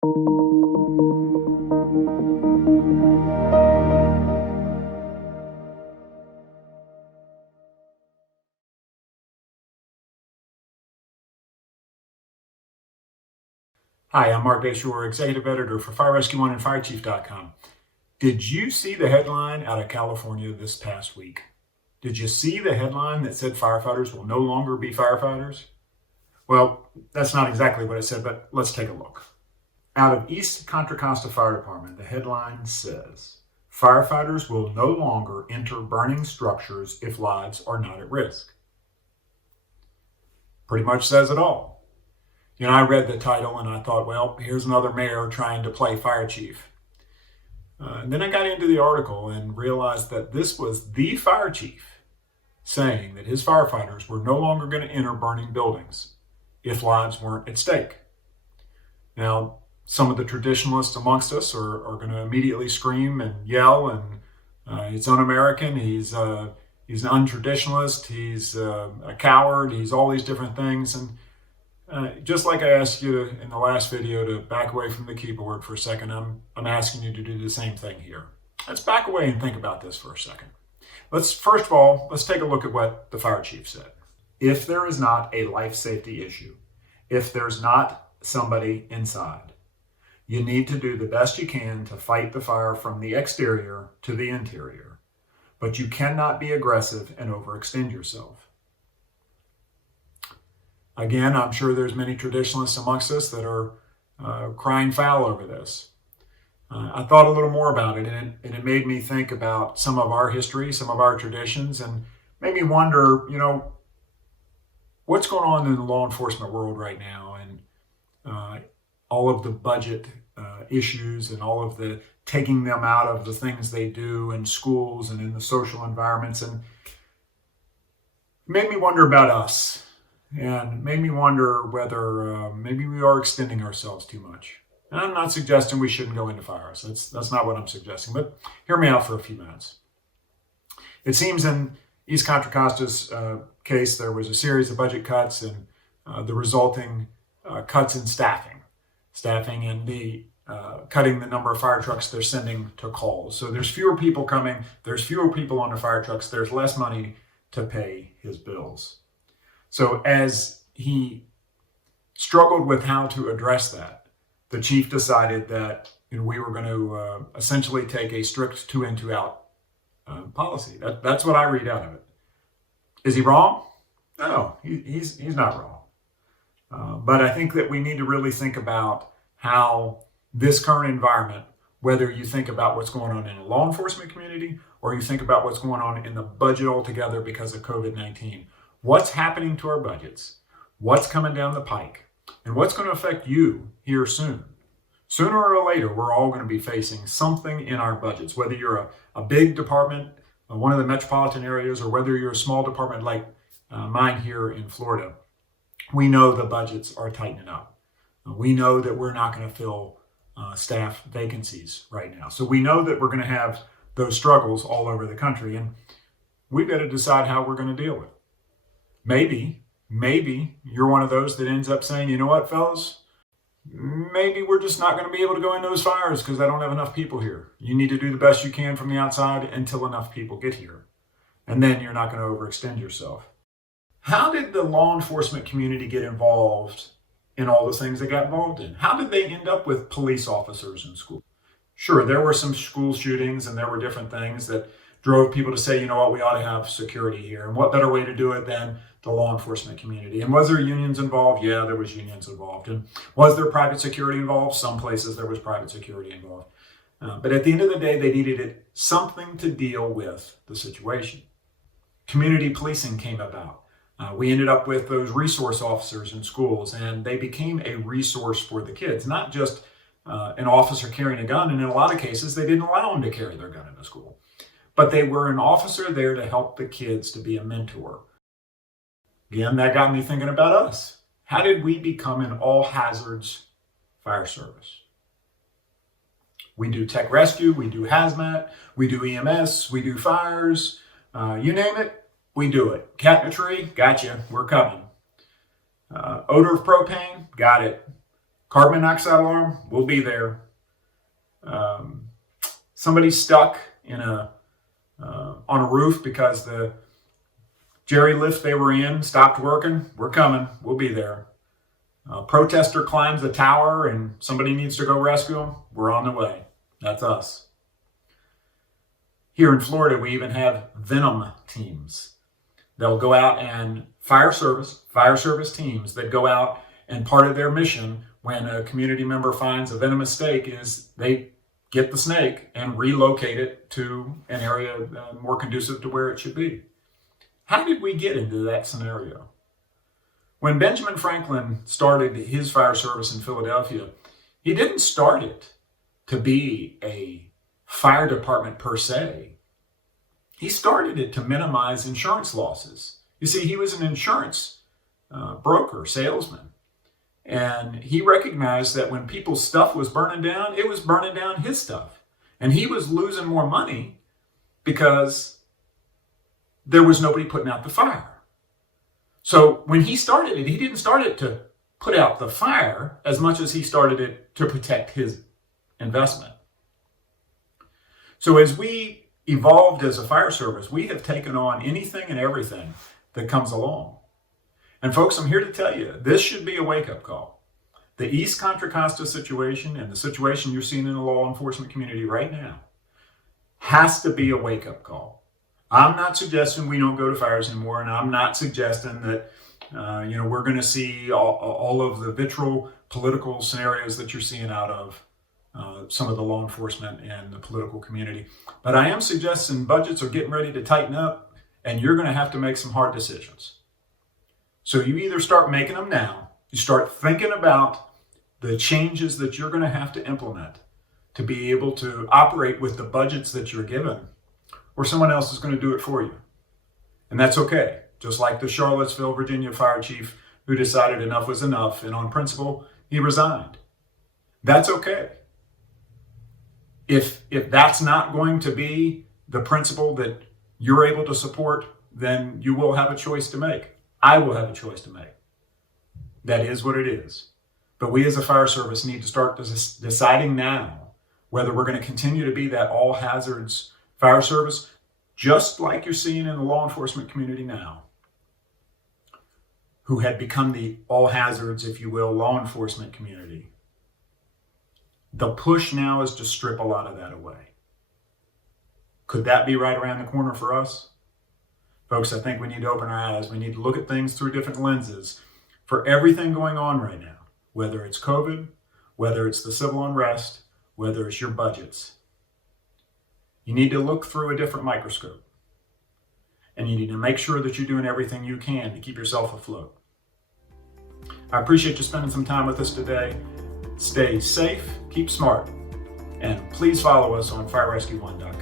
Hi, I'm Marc Bashoor, Executive Editor for FireRescue1 and FireChief.com. Did you see the headline out of California this past week? Did you see the headline that said firefighters will no longer be firefighters? Well, that's not exactly what it said, but let's take a look. Out of East Contra Costa Fire Department, the headline says, firefighters will no longer enter burning structures if lives are not at risk. Pretty much says it all. I read the title and I thought, well, here's another mayor trying to play fire chief. And then I got into the article and realized that this was the fire chief saying that his firefighters were no longer going to enter burning buildings if lives weren't at stake. Now, some of the traditionalists amongst us are going to immediately scream and yell, and it's un-American, he's an untraditionalist, he's a coward, he's all these different things. And just like I asked you in the last video to back away from the keyboard for a second, I'm asking you to do the same thing here. Let's back away and think about this for a second. First of all, let's take a look at what the fire chief said. If there is not a life safety issue, if there's not somebody inside, you need to do the best you can to fight the fire from the exterior to the interior, but you cannot be aggressive and overextend yourself. Again, I'm sure there's many traditionalists amongst us that are crying foul over this. I thought a little more about it, and it made me think about some of our history, some of our traditions, and made me wonder, what's going on in the law enforcement world right now, and all of the budget issues and all of the taking them out of the things they do in schools and in the social environments, and it made me wonder about us. And made me wonder whether maybe we are extending ourselves too much. And I'm not suggesting we shouldn't go into fires. That's not what I'm suggesting. But hear me out for a few minutes. It seems in East Contra Costa's case, there was a series of budget cuts and the resulting cuts in staffing and the cutting the number of fire trucks they're sending to calls. So there's fewer people coming. There's fewer people on the fire trucks. There's less money to pay his bills. So as he struggled with how to address that, the chief decided that we were going to essentially take a strict 2-in, 2-out policy. That's what I read out of it. Is he wrong? No, he's not wrong. But I think that we need to really think about how this current environment, whether you think about what's going on in the law enforcement community or you think about what's going on in the budget altogether because of COVID-19, what's happening to our budgets, what's coming down the pike, and what's going to affect you here soon. Sooner or later, we're all going to be facing something in our budgets, whether you're a big department, one of the metropolitan areas, or whether you're a small department like mine here in Florida. We know the budgets are tightening up. We know that we're not going to fill staff vacancies right now. So we know that we're going to have those struggles all over the country, and we've got to decide how we're going to deal with it. Maybe you're one of those that ends up saying, you know what, fellas, maybe we're just not going to be able to go in those fires because I don't have enough people here. You need to do the best you can from the outside until enough people get here. And then you're not going to overextend yourself. How did the law enforcement community get involved in all the things they got involved in? How did they end up with police officers in school? Sure, there were some school shootings and there were different things that drove people to say, you know what, we ought to have security here. And what better way to do it than the law enforcement community? And was there unions involved? Yeah, there was unions involved. And was there private security involved? Some places there was private security involved. But at the end of the day, they needed something to deal with the situation. Community policing came about. We ended up with those resource officers in schools, and they became a resource for the kids, not just an officer carrying a gun. And in a lot of cases, they didn't allow them to carry their gun into school. But they were an officer there to help the kids, to be a mentor. Again, that got me thinking about us. How did we become an all hazards fire service? We do tech rescue, we do hazmat, we do EMS, we do fires, you name it, we do it. Cat in a tree, gotcha, we're coming. Odor of propane, got it. Carbon monoxide alarm, we'll be there. Somebody's stuck in on a roof because the jerry lift they were in stopped working, we're coming, we'll be there. A protester climbs the tower and somebody needs to go rescue them, we're on the way. That's us. Here in Florida, we even have venom teams. They'll go out and fire service teams that go out, and part of their mission when a community member finds a venomous snake is they get the snake and relocate it to an area more conducive to where it should be. How did we get into that scenario? When Benjamin Franklin started his fire service in Philadelphia, he didn't start it to be a fire department per se. He started it to minimize insurance losses. You see, he was an insurance broker, salesman. And he recognized that when people's stuff was burning down, it was burning down his stuff. And he was losing more money because there was nobody putting out the fire. So when he started it, he didn't start it to put out the fire as much as he started it to protect his investment. So as we evolved as a fire service, we have taken on anything and everything that comes along. And folks, I'm here to tell you, this should be a wake-up call. The East Contra Costa situation and the situation you're seeing in the law enforcement community right now has to be a wake-up call. I'm not suggesting we don't go to fires anymore, and I'm not suggesting that we're going to see all of the vitriol political scenarios that you're seeing out of some of the law enforcement and the political community. But I am suggesting budgets are getting ready to tighten up, and you're going to have to make some hard decisions. So you either start making them now, you start thinking about the changes that you're going to have to implement to be able to operate with the budgets that you're given, or someone else is going to do it for you. And that's okay. Just like the Charlottesville, Virginia fire chief who decided enough was enough, and on principle, he resigned. That's okay. If that's not going to be the principle that you're able to support, then you will have a choice to make. I will have a choice to make. That is what it is. But we as a fire service need to start deciding now whether we're going to continue to be that all hazards fire service, just like you're seeing in the law enforcement community now, who had become the all hazards, if you will, law enforcement community. The push now is to strip a lot of that away. Could that be right around the corner for us? Folks, I think we need to open our eyes. We need to look at things through different lenses for everything going on right now, whether it's COVID, whether it's the civil unrest, whether it's your budgets. You need to look through a different microscope. And you need to make sure that you're doing everything you can to keep yourself afloat. I appreciate you spending some time with us today. Stay safe, keep smart, and please follow us on firerescue1.com.